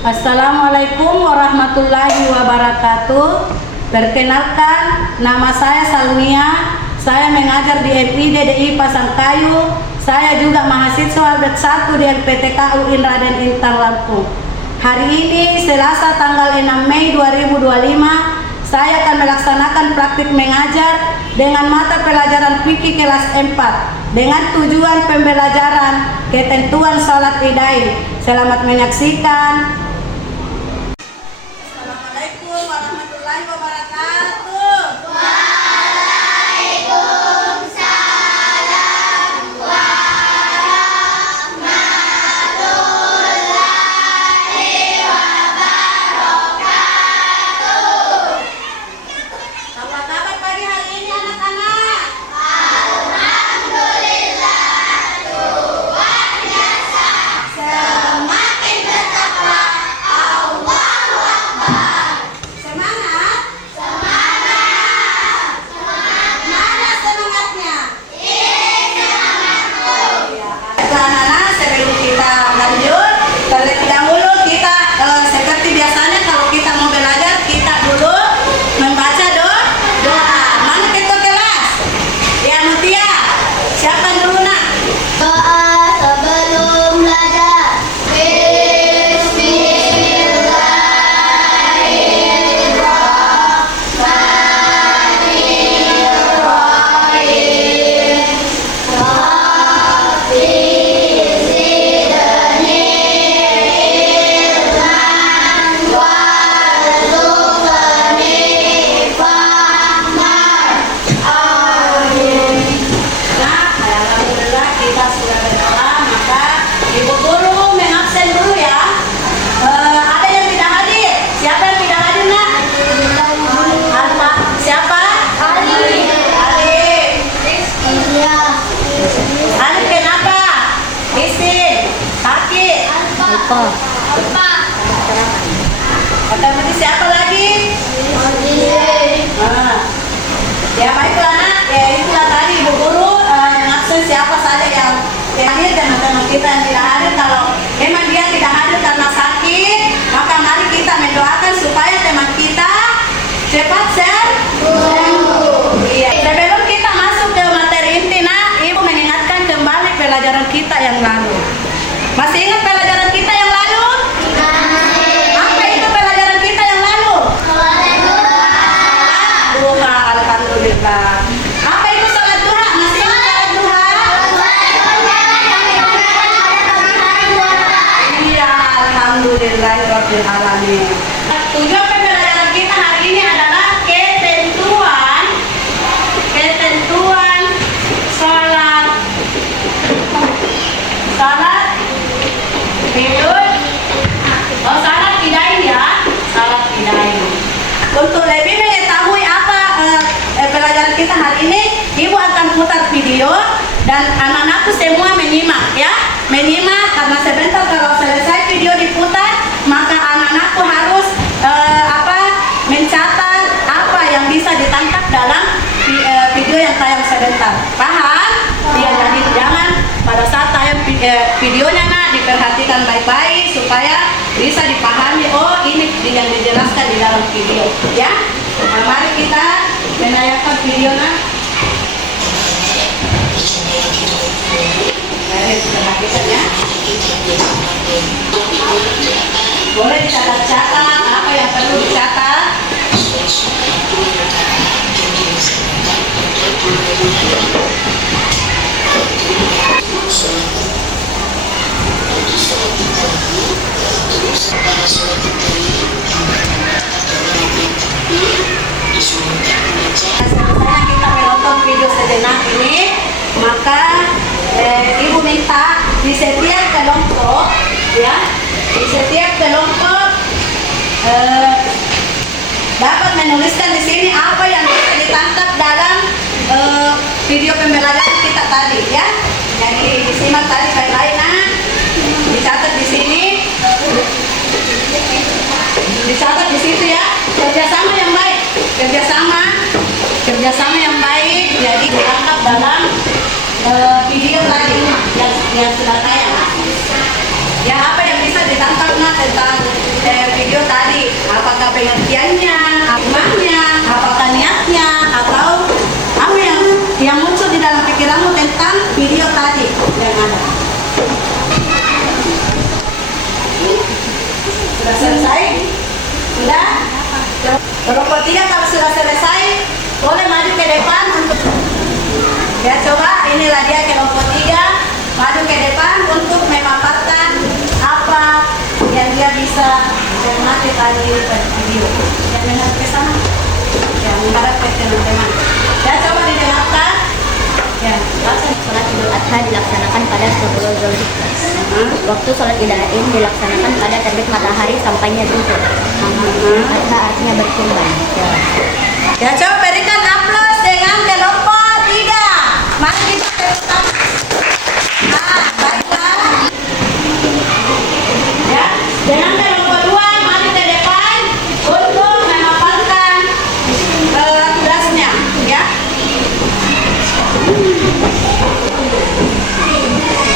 Assalamualaikum warahmatullahi wabarakatuh. Perkenalkan, nama saya Salmia. Saya mengajar di MIDDI Pasangkayu. Saya juga mahasiswa abad 1 di LPTKU Raden Intan Lampung. Hari ini Selasa tanggal 6 Mei 2025, saya akan melaksanakan praktik mengajar dengan mata pelajaran fikih kelas 4 dengan tujuan pembelajaran ketentuan salat Idain. Selamat menyaksikan. Assalamualaikum warahmatullahi wabarakatuh. Kata siapa lagi? Ya baiklah nak, ya itulah tadi Ibu Guru maksud siapa saja yang hadir dan teman-teman kita yang tidak hadir. Kalau memang dia tidak hadir karena sakit, maka mari kita mendoakan supaya teman kita cepat sembuh. Iya. Sebelum kita masuk ke materi inti, nak, Ibu mengingatkan kembali pelajaran kita yang lalu. Masih ingat pelajaran kita yang lalu? Apa itu pelajaran kita yang lalu? Duha, alhamdulillah. Apa itu salat duha? Masih ingat salat duha? Iya, alhamdulillahirabbil alamin. Tujuan pembelajaran kita hari ini adalah ketentuan salat salat Idain ya, salat Idain. Untuk lebih mengetahui apa pelajaran kita hari ini, Ibu akan putar video dan anak-anakku semua menyimak ya, karena sebentar kalau selesai video diputar, maka anak-anakku harus mencatat apa yang bisa ditangkap dalam video yang tayang sebentar. Paham? Biar jadi jangan pada saat tayang videonya nak diperhatikan baik-baik supaya bisa dipahami, oh ini yang dijelaskan di dalam video ya. Nah, mari kita menayangkan videonya. Mari perhatikan ya. Boleh dicatat-catat apa yang perlu dicatat. Setelah kita menonton video sejenak ini, maka Ibu minta di setiap kelompok ya, dapat menuliskan di sini apa yang bisa ditangkap dalam video pembelajaran kita tadi ya. Jadi disimak tadi baik-baik nah, dicatat di sini, dicatat di situ ya. Kerjasama yang baik, kerjasama yang baik. Jadi ditangkap dalam video tadi yang sudah tayang. Ya apa yang bisa ditangkap tentang pengertiannya, maknanya, apakah niatnya, atau apa yang muncul di dalam pikiranmu tentang video tadi yang ada. Sudah selesai? Sudah? Kelompok 3 kalau sudah selesai, boleh maju ke depan untuk ya, coba inilah dia kelompok 3 maju ke depan untuk memaparkan apa yang dia bisa cermati tadi di video. Yang menghadap ke sana, yang menghadap ke teman-teman. Ya, coba didengarkan. Ya, Sholat Idul Adha dilaksanakan pada 10 Zulhijjah. Waktu sholat Idul dilaksanakan pada terbit matahari sampainya zuhur. Adha artinya berkurban. ya, coba berikan aplaus dengan kelompok 3. Mari kita teruskan. Baiklah. Ya, dengan kelompok 2 mari ke depan untuk memaparkan tugasnya, ya.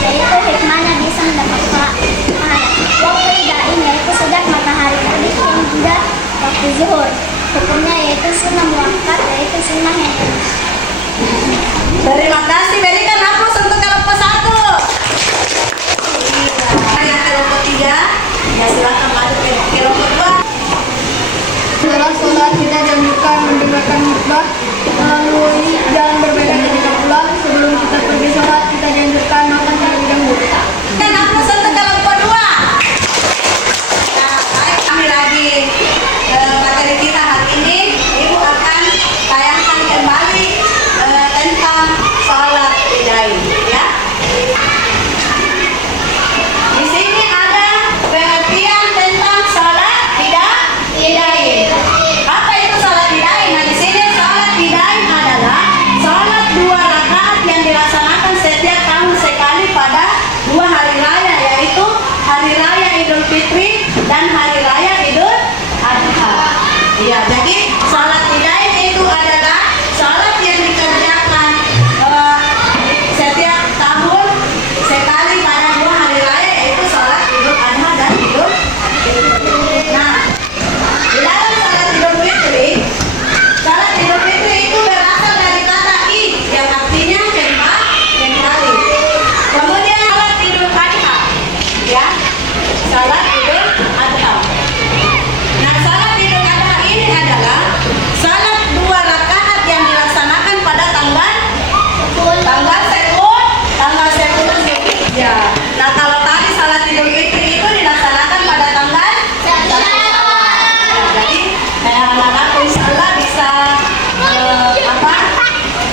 Yaitu hikmahnya bisa mendapat pahala. Waktu idain yaitu sejak matahari terbit hingga waktu zuhur. Hukumnya yaitu sunnah muakkad, yaitu sunnah yang Terima kasih. Berikan aplaus untuk kelompok 1. Yang kelompok 3, ya silakan maju ke kelompok 2. Setelah sholat kita dianjurkan mendengarkan khutbah melalui jalan berbeda ketika pulang. Sebelum kita pergi sholat kita dianjurkan makan terlebih dahulu. Dan aplaus untuk kelompok 2. Nah, baik, kami lagi materi kita hari ini. Ibu akan tayangkan kembali tentang sholat idain, ya. Di sini ada pengertian tentang sholat idain. Apa itu sholat idain? Nah, di sini sholat idain adalah sholat 2 rakaat yang dilaksanakan setiap tahun sekali pada 2 hari raya, yaitu hari raya Idul Fitri dan hari raya Idul Adha. Iya, jadi sholat idain itu adalah sholat yang dikerjakan setiap tahun sekali pada 2 hari raya, yaitu sholat Idul Adha dan Idul Fitri. Nah, di dalam sholat Idul Fitri itu berasal dari kata id yang artinya kembali. Kemudian sholat Idul Adha, ya, sholat Idul Adha. Nah, sholat Idul Adha ini adalah sholat 2 rakaat yang dilaksanakan pada tanggal 10 Zulhijjah. Nah, kalau tadi sholat Idul Fitri itu dilaksanakan pada tanggal 1 Syawal. Jadi, anak-anak insyaallah bisa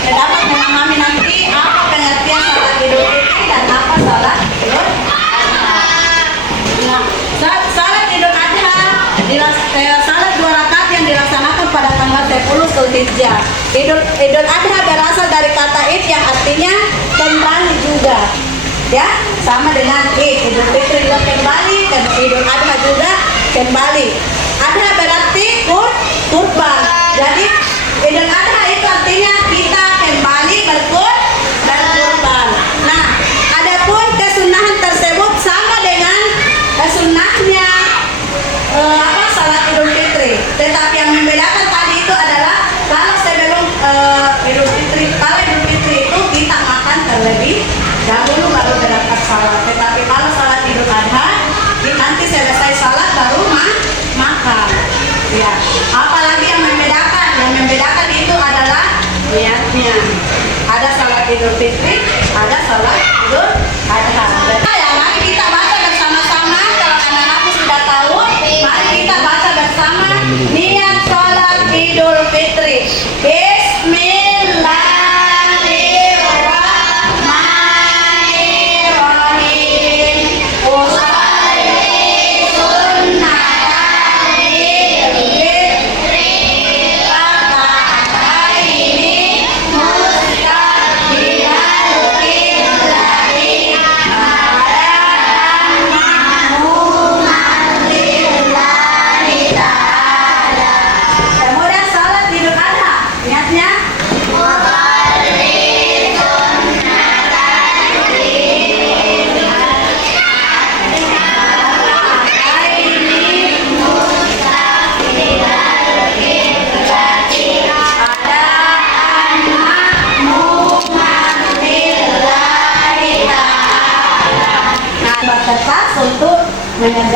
dapat memahami nanti apa pengertian sholat Idul Fitri dan apa sholat Idul Adha. Nah, sholat Idul Adha sholat 2 rakaat yang dilaksanakan pada tanggal 10 Zulhijjah. Idul Adha berasal dari kata id yang artinya kembali juga. Ya, sama dengan id. Idul Fitri juga kembali dan Idul Adha juga kembali. Adha berarti kurban. Jadi Idul Adha itu artinya kita kembali berkurban. Nah, adapun kesunahan tersebut sama dengan sunnahnya salat Idul Fitri. Tetapi yang membedakan tadi itu adalah kalau sebelum Idul Fitri itu kita makan terlebih dahulu baru berangkat salat. Tetapi kalau salat Idul Adha nanti selesai salat baru makan. Ya. Apalagi yang membedakan? Yang membedakan itu adalah niatnya. Ada salat Idul Fitri, ada salat Idul Adha. Ya, mari kita baca bersama-sama. Kalau anak-anakku sudah tahu, mari kita baca bersama niat salat Idul Fitri. Bismillahirrahmanirrahim. Usolli sunnatan Idul Fitri raka'ataini mustaqbilan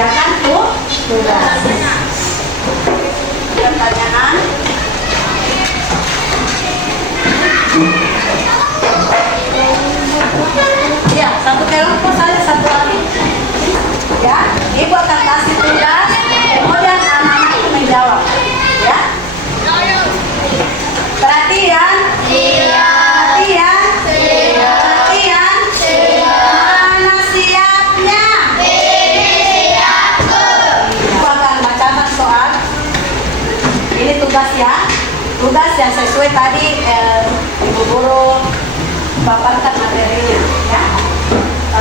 mengerjakan tugas. Pertanyaan. Ya, satu kelompok saja, satu lagi. Ya, ibu akan kasih tugas, kemudian anak-anak itu menjawab. Ya. Perhatian. Perhatian. Perhatian. Mana siapnya? Ibu akan bacakan soal. Ini tugas ya. Tugas yang sesuai tadi ibu guru paparkan materinya. Ya.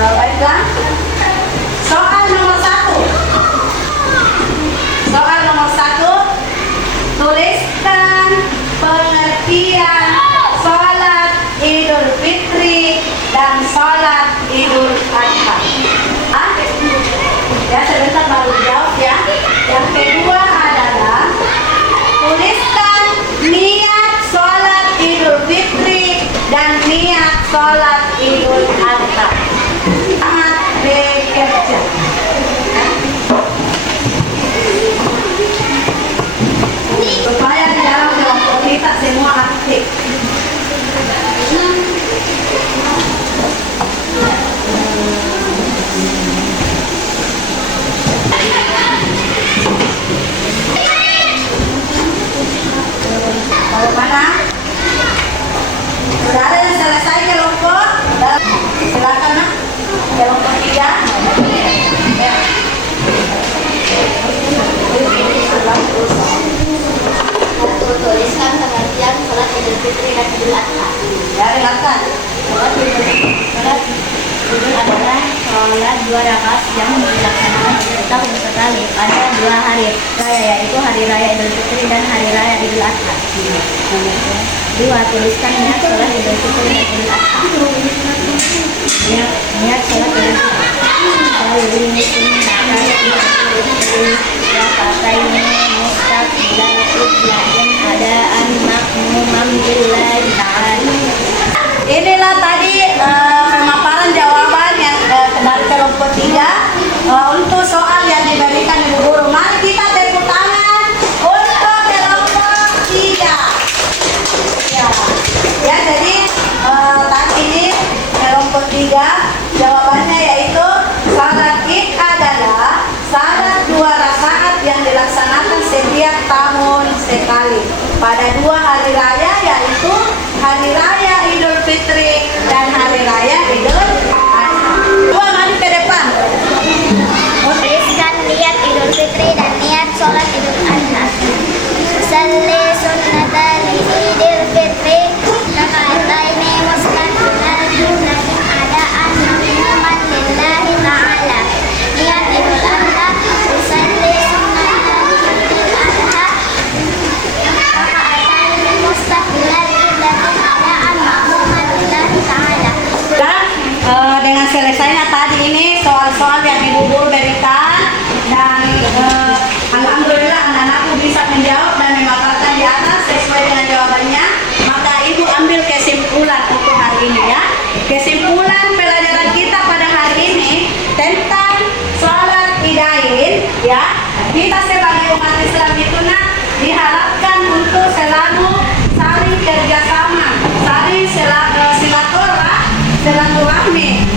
Baiklah. Soal nomor 1. Soal nomor 1. Tuliskan pengertian sholat Idul Fitri dan sholat Idul Adha. Ya, sebentar baru jawab ya. Yang kedua adalah tuliskan niat sholat Idul Fitri dan niat sholat Idul Adha. Selamat bekerja. Supaya di dalam kelompok kita semua aktif. Kalau mana? Sudah ada yang selesai kelompok? Silakan nak. Kelompok 3. Ya. Tuliskan pengertian sholat Idul Fitri dan Idul Adha. Ya, dengarkan. Sholat Idul adalah sholat 2 rakaat yang dilaksanakan setahun sekali pada 2 hari raya, yaitu hari raya Idul Fitri dan hari raya Idul Adha. 2. Tuliskan niat sholat Idul Fitri dan Idul Adha. Niat sholat Idul Fitri. Rakataini mustaqbilal qiblatin adaan makmuman billahi ta'ala. Inilah tadi pemaparan jawaban yang dari kelompok 3 untuk soal yang diberikan ibu guru. Mari kita tepuk tangan untuk kelompok 3. Ya, jadi tadi ini kelompok 3 jawabannya yaitu salat Id adalah salat 2 rakaat yang dilaksanakan setiap tahun sekali pada 2 hari raya, yaitu hari raya Idul Fitri dan hari raya Idul Adha. Coba maju ke depan. Tuliskan niat Idul Fitri dan niat sholat Idul Adha. Usalli sunnatan Idul Fitri raka'ataini mustaqbilal qiblatin adaan makmuman lillahi ta'ala. Niat Idul Adha, usalli sunnatan Idul Adha raka'ataini mustaqbilal qiblatin adaan makmuman lillahi ta'ala. Dan dengan selesainya tadi ini soal-soal yang ibu guru berikan, dan alhamdulillah anak-anakku bisa menjawab dan memaparkan di atas sesuai dengan jawabannya, maka ibu ambil kesimpulan untuk hari ini ya. Kesimpulan pelajaran kita pada hari ini tentang sholat Idain ya. Kita sebagai umat Islam itu diharapkan untuk selalu saling kerjasama, saling silaturahmi